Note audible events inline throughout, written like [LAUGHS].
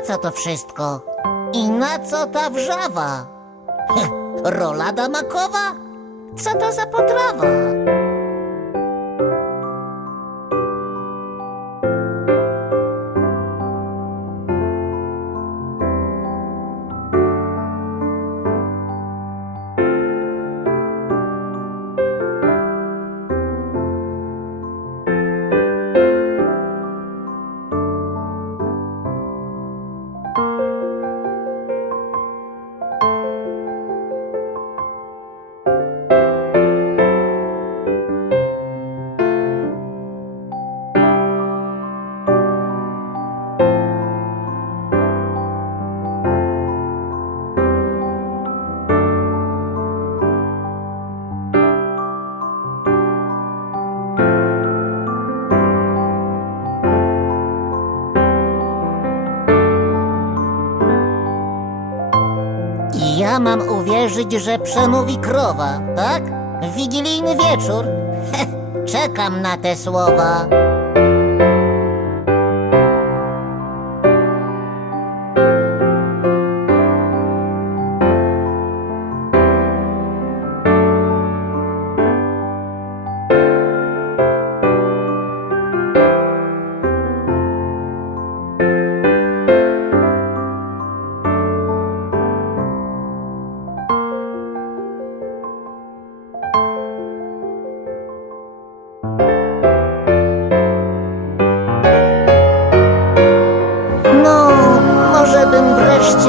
co to wszystko? I na co ta wrzawa? [LAUGHS] Rolada makowa? Co to za potrawa? Ja mam uwierzyć, że przemówi krowa, tak? Wigilijny wieczór? [LAUGHS] Czekam na te słowa.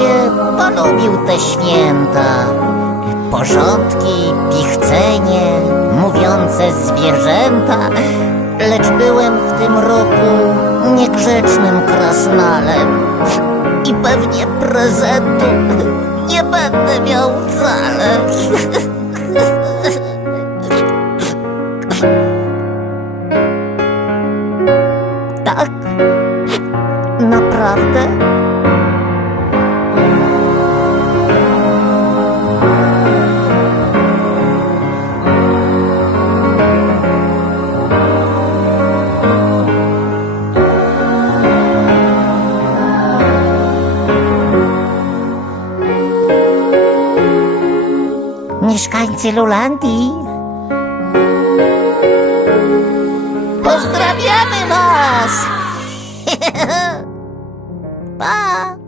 Wreszcie polubił te święta. Porządki, pichcenie, mówiące zwierzęta. Lecz byłem w tym roku niegrzecznym krasnalem. I pewnie prezentu nie będę miał wcale. Tak? Naprawdę? mieszkańcy Lulandii. Pozdrawiamy Was! [LAUGHS] pa!